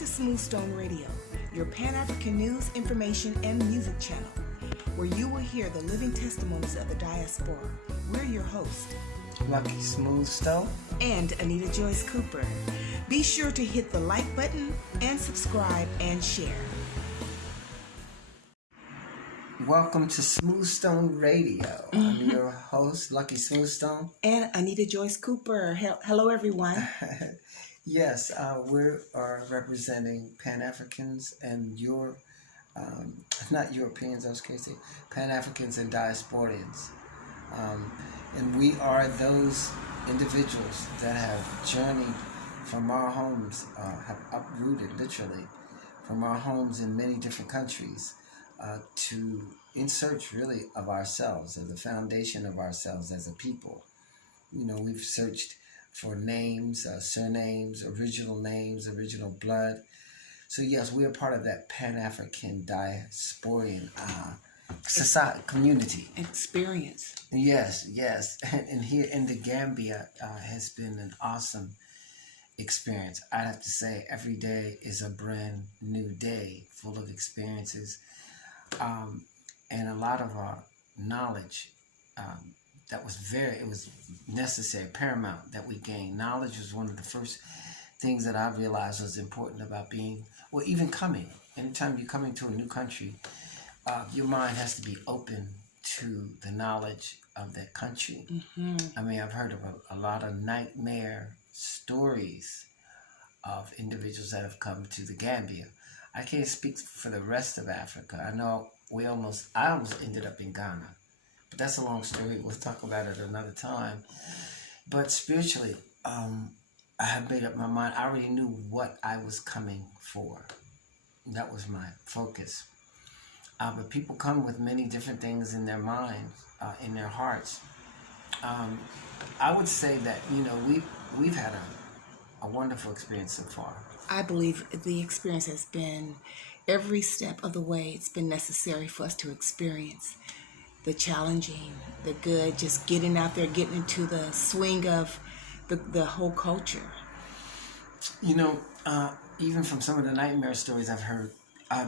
to Smooth Stone Radio, your Pan-African news, information, and music channel, where you will hear the living testimonies of the diaspora. We're your host, Lucky Smooth Stone and Anita Joyce Cooper. Be sure to hit the like button and subscribe and share. Welcome to Smooth Stone Radio. I'm your host, Lucky Smooth Stone. And Anita Joyce Cooper. Hello, everyone. Yes, we are representing Pan-Africans and not Europeans, I was going to say, Pan-Africans and Diasporans. And we are those individuals that have journeyed from our homes, have uprooted literally from our homes in many different countries in search really of ourselves, of the foundation of ourselves as a people. You know, we've searched for names, surnames, original blood. So yes, we are part of that Pan-African Diasporan society, community. Experience. Yes. And here in the Gambia has been an awesome experience. I'd have to say every day is a brand new day full of experiences and a lot of knowledge it was necessary, paramount that we gain. Knowledge was one of the first things that I realized was important about even coming. Anytime you're coming to a new country, your mind has to be open to the knowledge of that country. Mm-hmm. I mean, I've heard of a lot of nightmare stories of individuals that have come to the Gambia. I can't speak for the rest of Africa. I know I almost ended up in Ghana. But that's a long story. We'll talk about it another time. But spiritually, I had made up my mind. I already knew what I was coming for. That was my focus. But people come with many different things in their minds, in their hearts. I would say that, we've had a wonderful experience so far. I believe the experience has been, every step of the way, it's been necessary for us to experience the challenging, the good, just getting out there, getting into the swing of the whole culture. Even from some of the nightmare stories I've heard,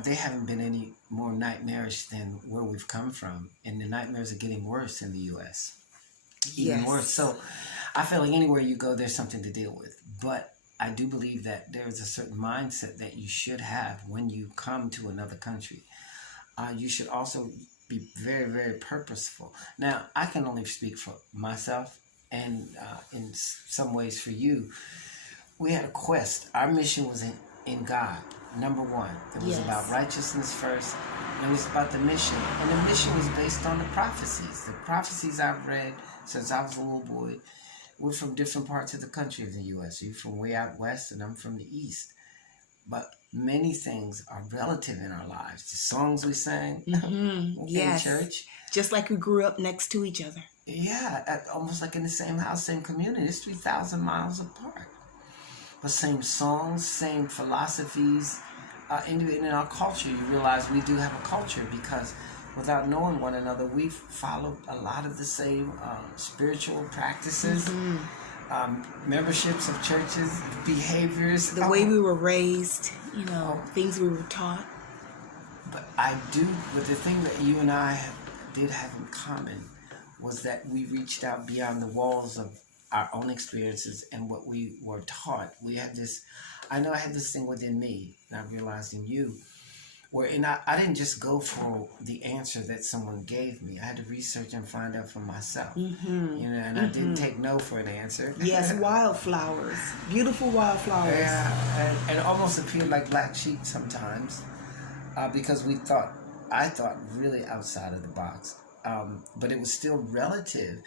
they haven't been any more nightmarish than where we've come from. And the nightmares are getting worse in the U.S. Even worse. So I feel like anywhere you go, there's something to deal with. But I do believe that there is a certain mindset that you should have when you come to another country. You should also be very, very purposeful. Now, I can only speak for myself and in some ways for you. We had a quest. Our mission was in God, number one. It was about righteousness first. And it was about the mission. And the mission was based on the prophecies. The prophecies I've read since I was a little boy. We're from different parts of the country of the U.S. You're from way out west and I'm from the east. But many things are relative in our lives. The songs we sang in church. Just like we grew up next to each other. Yeah, almost like in the same house, same community. It's 3,000 miles apart. But same songs, same philosophies. In our culture, you realize we do have a culture because without knowing one another, we've followed a lot of the same spiritual practices. Mm-hmm. Memberships of churches, behaviors. The way we were raised, things we were taught. But the thing that you and I did have in common was that we reached out beyond the walls of our own experiences and what we were taught. I know I had this thing within me, and I realized in you, I didn't just go for the answer that someone gave me. I had to research and find out for myself. Mm-hmm. And I didn't take no for an answer. Yes, wildflowers. Beautiful wildflowers. Yeah, and it almost appeared like black sheep sometimes because I thought really outside of the box. But it was still relative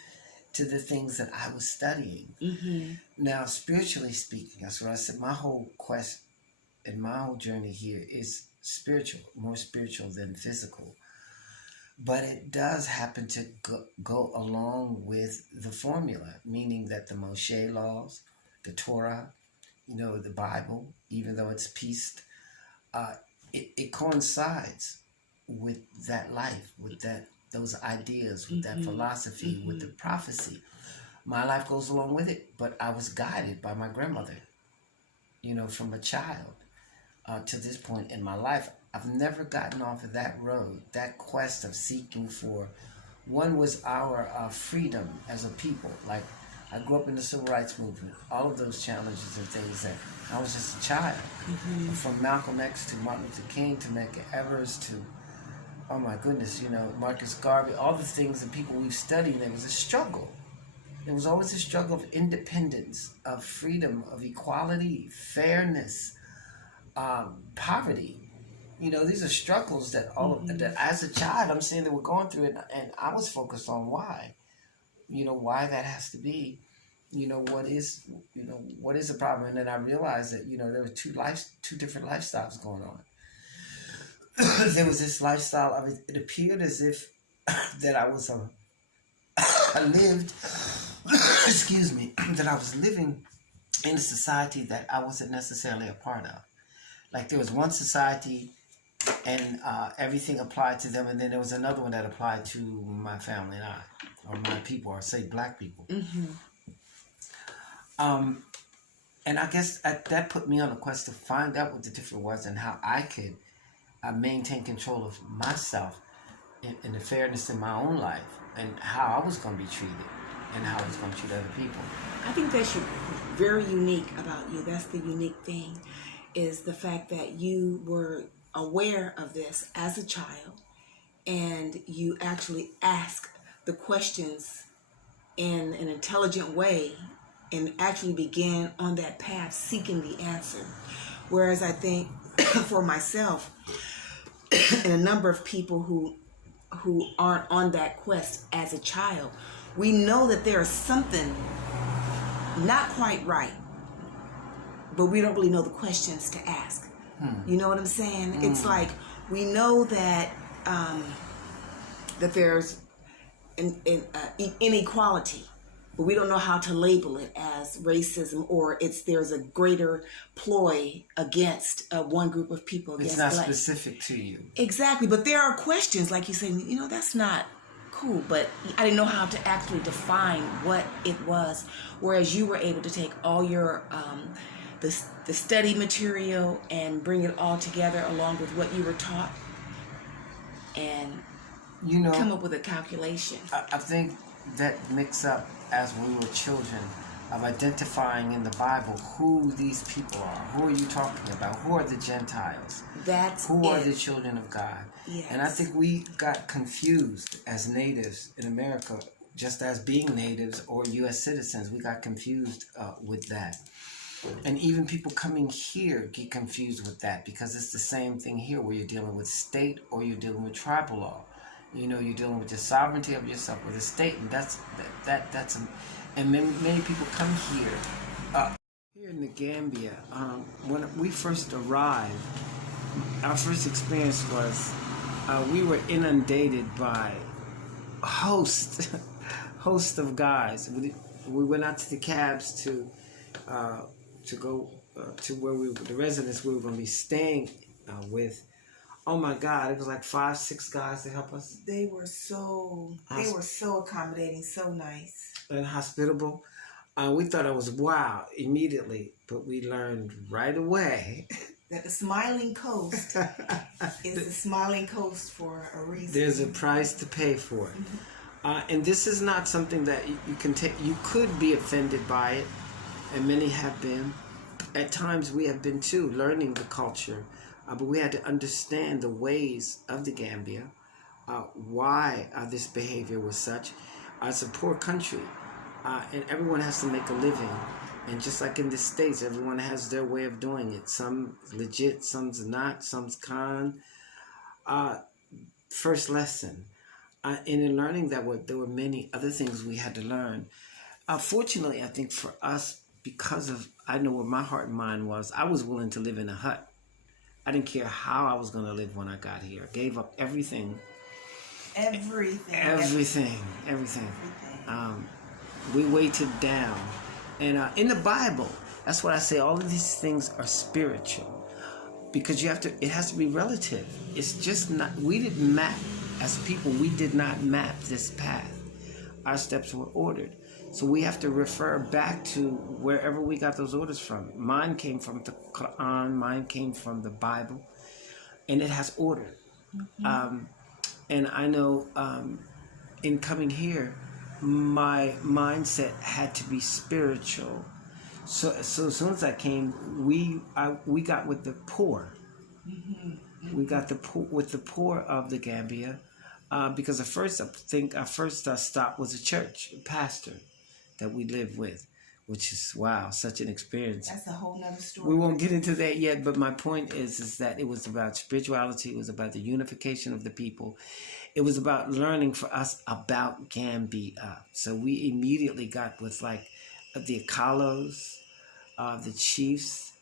to the things that I was studying. Mm-hmm. Now, spiritually speaking, that's what I said, my whole quest and my whole journey here is spiritual, more spiritual than physical. But it does happen to go along with the formula, meaning that the Moshe laws, the Torah, the Bible, even though it's pieced, it coincides with that life, with those ideas, with that philosophy, with the prophecy. My life goes along with it, but I was guided by my grandmother, from a child. to this point in my life, I've never gotten off of that road, that quest of seeking for. One was our freedom as a people. Like, I grew up in the civil rights movement, all of those challenges and things that I was just a child. From Malcolm X to Martin Luther King to Medgar Evers to, oh my goodness, Marcus Garvey, all the things and people we've studied, there was a struggle. There was always a struggle of independence, of freedom, of equality, fairness, poverty. These are struggles that that as a child I'm saying that we're going through it, and I was focused on why. Why that has to be. What is the problem? And then I realized that there were two different lifestyles going on. There was this lifestyle of it. It appeared as if that I was excuse me, that I was living in a society that I wasn't necessarily a part of. Like, there was one society and everything applied to them, and then there was another one that applied to my family and I, or my people, or say black people. And I guess that put me on a quest to find out what the difference was and how I could maintain control of myself and the fairness in my own life, and how I was going to be treated and how I was going to treat other people. I think that's very unique about you. That's the unique thing, is the fact that you were aware of this as a child, and you actually ask the questions in an intelligent way and actually began on that path seeking the answer. Whereas I think for myself and a number of people who aren't on that quest as a child, we know that there is something not quite right, but we don't really know the questions to ask. You know what I'm saying? It's like we know that that there's inequality, but we don't know how to label it as racism, or there's a greater ploy against one group of people. It's not specific to you. Exactly, but there are questions, like you say, that's not cool, but I didn't know how to actually define what it was, whereas you were able to take all your the study material and bring it all together along with what you were taught and come up with a calculation. I think that mix up as we were children of identifying in the Bible who these people are. Who are you talking about? Who are the Gentiles? Who are the children of God? Yes. And I think we got confused as natives in America, just as being natives or U.S. citizens, we got confused with that. And even people coming here get confused with that, because it's the same thing here, where you're dealing with state or you're dealing with tribal law. You're dealing with the sovereignty of yourself with the state, and and many people come here. Here in the Gambia, when we first arrived, our first experience was we were inundated by a host of guys. We went out to the cabs to go to where the residence we were going to be staying with. Oh my God! It was like 5, 6 guys to help us. They were so accommodating, so nice and hospitable. We thought it was wow immediately, but we learned right away that the Smiling Coast is the Smiling Coast for a reason. There's a price to pay for it, and this is not something that you can take. You could be offended by it, and many have been. At times, we have been too, learning the culture. But we had to understand the ways of the Gambia, why this behavior was such. It's a poor country, and everyone has to make a living. And just like in the States, everyone has their way of doing it. Some legit, some's not, some's con. First lesson. And in learning that, there were many other things we had to learn. Fortunately, I think for us, because of, I know what my heart and mind was, I was willing to live in a hut. I didn't care how I was going to live when I got here. I gave up everything. Everything. We weighted down. And in the Bible, that's what I say, all of these things are spiritual. Because it has to be relative. It's just not, we didn't map, as people, we did not map this path. Our steps were ordered. So we have to refer back to wherever we got those orders from. Mine came from the Quran, mine came from the Bible, and it has order. And I know in coming here, my mindset had to be spiritual. So as soon as I came, we got with the poor. We got with the poor of the Gambia, because at first I think our first stop was a church, a pastor that we lived with, which is wow, such an experience. That's a whole nother story. We won't get into that yet, but my point is that it was about spirituality. It was about the unification of the people. It was about learning for us about Gambia. So we immediately got with like the Akalos, the chiefs,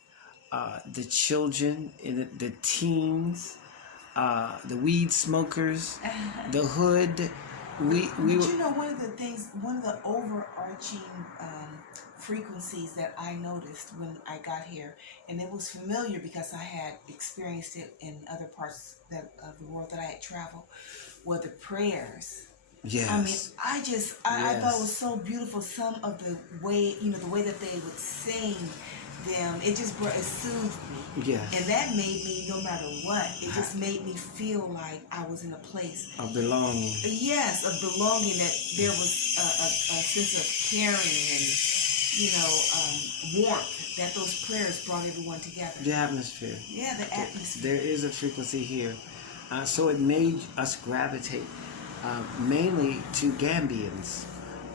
the children, the teens, the weed smokers, the hood. We you know, one of the things, one of the overarching frequencies that I noticed when I got here, and it was familiar because I had experienced it in other parts of the world that I had traveled, were the prayers. Yes. I mean, I thought it was so beautiful. Some of the way, the way that they would sing them, it soothed me. Yes. And that made me, no matter what, it just made me feel like I was in a place of belonging. Yes, of belonging, that there was a sense of caring and, warmth, that those prayers brought everyone together. The atmosphere. Yeah, the atmosphere. There is a frequency here. So it made us gravitate mainly to Gambians,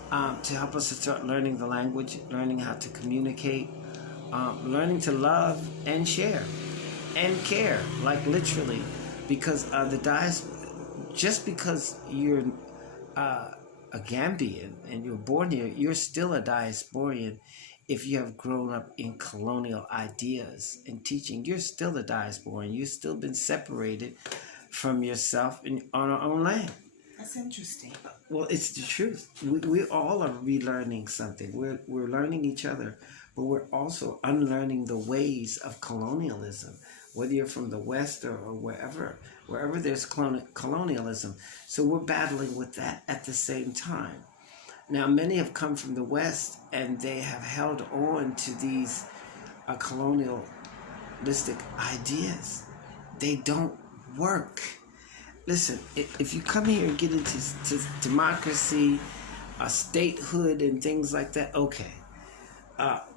to help us to start learning the language, learning how to communicate, learning to love and share and care, like literally, because just because you're a Gambian and you're born here, you're still a diasporian. If you have grown up in colonial ideas and teaching, you're still a diasporan. You've still been separated from yourself on our own land. That's interesting. Well, it's the truth. We all are relearning something. We're learning each other, but we're also unlearning the ways of colonialism, whether you're from the West or wherever there's colonialism. So we're battling with that at the same time. Now, many have come from the West, and they have held on to these colonialistic ideas. They don't work. Listen, if you come here and get into democracy, statehood, and things like that, okay.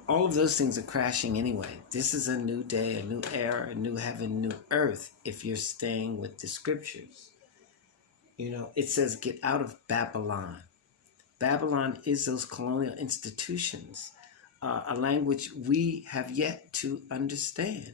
All of those things are crashing anyway. This is a new day, a new era, a new heaven, new earth, if you're staying with the scriptures. It says, get out of Babylon. Babylon is those colonial institutions, a language we have yet to understand.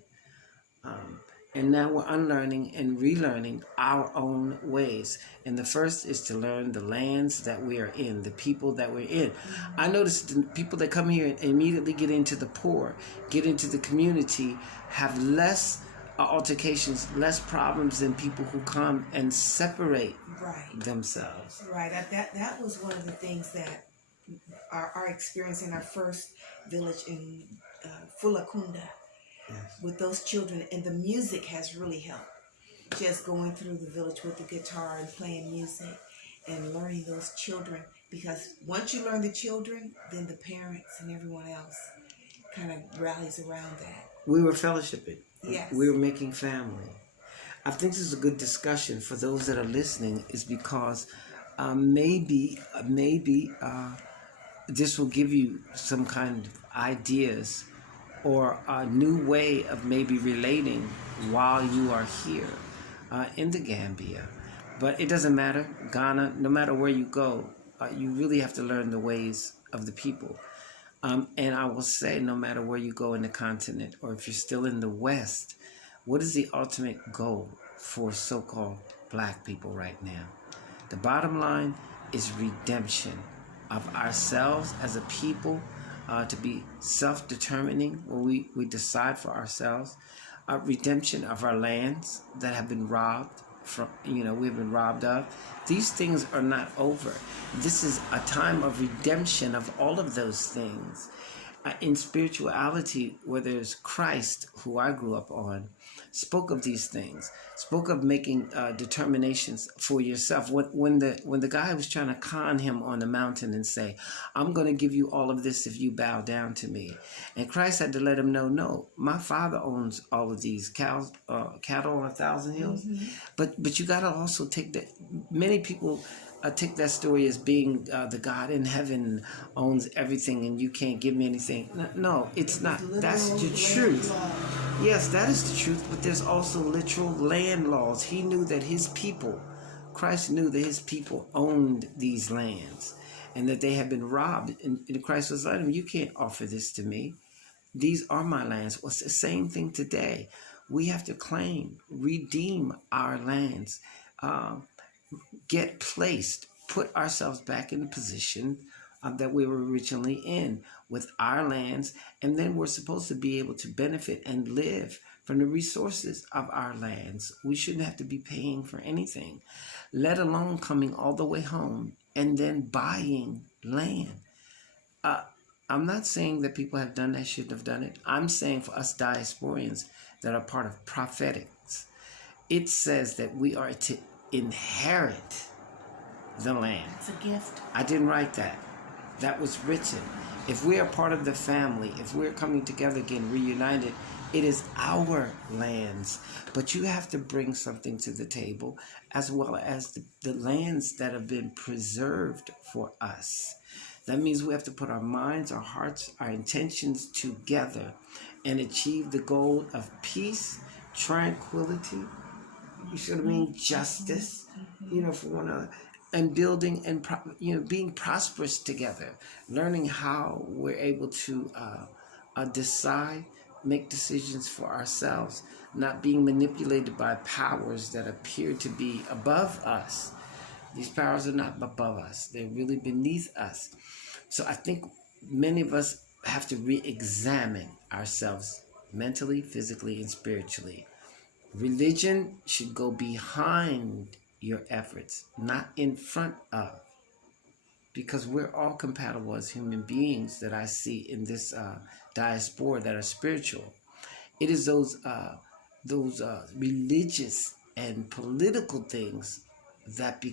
And now we're unlearning and relearning our own ways. And the first is to learn the lands that we are in, the people that we're in. I noticed the people that come here and immediately get into the poor, get into the community, have less altercations, less problems than people who come and separate themselves. Right. That was one of the things that our experience in our first village in Fulakunda. Yes. With those children, and the music has really helped. Just going through the village with the guitar and playing music and learning those children, because once you learn the children, then the parents and everyone else kind of rallies around that. We were fellowshipping. Yes. We were making family. I think this is a good discussion for those that are listening, is because maybe this will give you some kind of ideas or a new way of maybe relating while you are here in the Gambia. But it doesn't matter. Ghana, no matter where you go, you really have to learn the ways of the people. And I will say, no matter where you go in the continent, or if you're still in the West, what is the ultimate goal for so-called black people right now? The bottom line is redemption of ourselves as a people, to be self-determining when we decide for ourselves, redemption of our lands that have been robbed we've been robbed of. These things are not over. This is a time of redemption of all of those things. In spirituality, where there's Christ, who I grew up on, spoke of these things, spoke of making determinations for yourself. When the guy was trying to con him on the mountain and say, I'm going to give you all of this if you bow down to me. And Christ had to let him know, no, my Father owns all of these cattle on 1,000 hills. Mm-hmm. But you got to also take that. Many people take that story as being the God in heaven owns everything and you can't give me anything. No, it's not. That's the truth. Yes, that is the truth, but there's also literal land laws. He knew that his people, Christ knew that his people owned these lands and that they had been robbed. And Christ was like, you can't offer this to me. These are my lands. Well, it's the same thing today. We have to claim, redeem our lands, get placed, put ourselves back in the position that we were originally in with our lands, and then we're supposed to be able to benefit and live from the resources of our lands. We shouldn't have to be paying for anything, let alone coming all the way home and then buying land. I'm not saying that people have done that, shouldn't have done it. I'm saying for us diasporians that are part of prophetics, it says that we are to inherit the land. It's a gift. I didn't write that. That was written. If we are part of the family, if we're coming together again, reunited, it is our lands. But you have to bring something to the table, as well as the lands that have been preserved for us. That means we have to put our minds, our hearts, our intentions together and achieve the goal of peace, tranquility, you see what I mean? Justice, for one another. And building and, being prosperous together. Learning how we're able to decide, make decisions for ourselves. Not being manipulated by powers that appear to be above us. These powers are not above us. They're really beneath us. So I think many of us have to re-examine ourselves mentally, physically, and spiritually. Religion should go behind your efforts, not in front of. Because we're all compatible as human beings that I see in this diaspora that are spiritual. It is those religious and political things that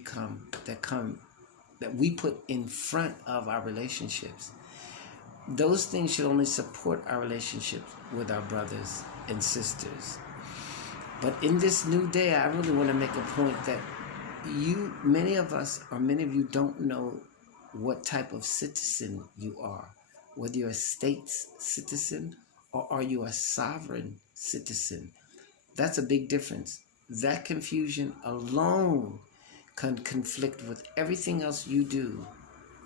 we put in front of our relationships. Those things should only support our relationships with our brothers and sisters. But in this new day, I really want to make a point that many of you don't know what type of citizen you are. Whether you're a state's citizen or are you a sovereign citizen. That's a big difference. That confusion alone can conflict with everything else you do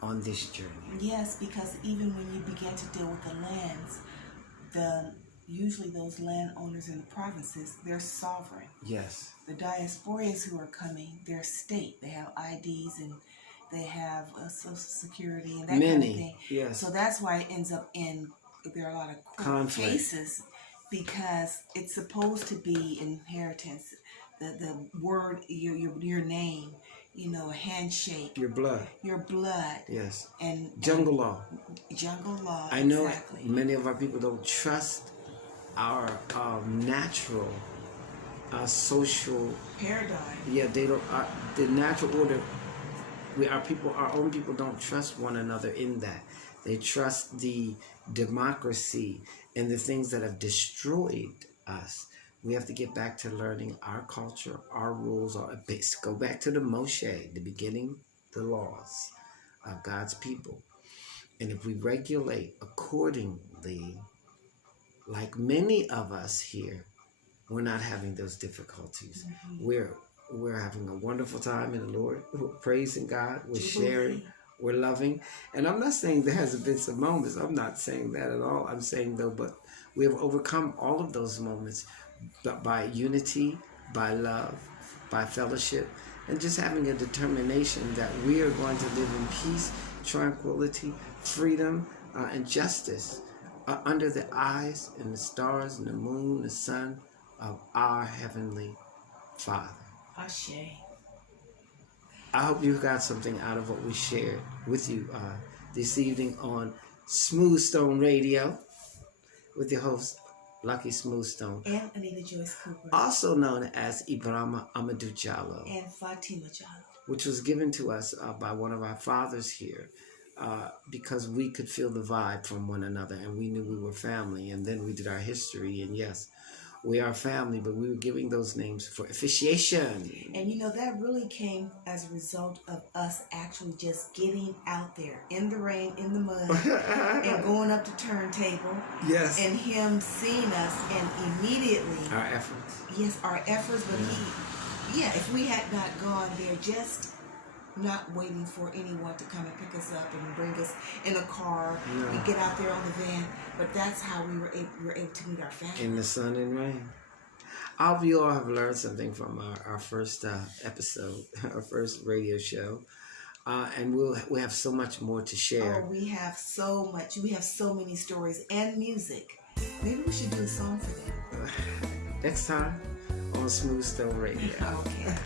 on this journey. Yes, because even when you begin to deal with the lands, usually those landowners in the provinces, they're sovereign. Yes. The diasporians who are coming, they're state. They have IDs and they have Social Security and that kind of thing. Yes. So that's why it ends up there are a lot of court cases, because it's supposed to be inheritance. The word, your name, a handshake. Your blood. Your blood. Yes. And jungle law. Jungle law. I know exactly. Many of our people don't trust our natural social paradigm. Yeah, they don't. The natural order. Our own people don't trust one another in that. They trust the democracy and the things that have destroyed us. We have to get back to learning our culture, our rules. Go back to the Moshe, the beginning, the laws of God's people. And if we regulate accordingly, like many of us here, we're not having those difficulties. Mm-hmm. We're having a wonderful time in the Lord. We're praising God. We're sharing. We're loving. And I'm not saying there hasn't been some moments. I'm not saying that at all. I'm saying, though, but we have overcome all of those moments by unity, by love, by fellowship, and just having a determination that we are going to live in peace, tranquility, freedom, and justice under the eyes and the stars and the moon, the sun of our Heavenly Father. Ashe. I hope you got something out of what we shared with you this evening on Smooth Stone Radio with your host, Lucky Smoothstone, and Anita Joyce Cooper, also known as Ibrahima Amadou Jallo, and Fatima Jallo, which was given to us by one of our fathers here because we could feel the vibe from one another and we knew we were family. And then we did our history, and yes, we are family, but we were giving those names for officiation. And you know, that really came as a result of us actually just getting out there in the rain, in the mud, and going up the turntable. Yes. And him seeing us, and immediately Our efforts. yes, our efforts, but if we had not gone there, just not waiting for anyone to come and pick us up and bring us in a car, we get out there on the van, but that's how we were able to meet our family. In the sun and rain. I hope you all have learned something from our first episode, our first radio show. And we have so much more to share. Oh, we have so much. We have so many stories and music. Maybe we should do a song for them. Next time on Smooth Stone Radio. Okay.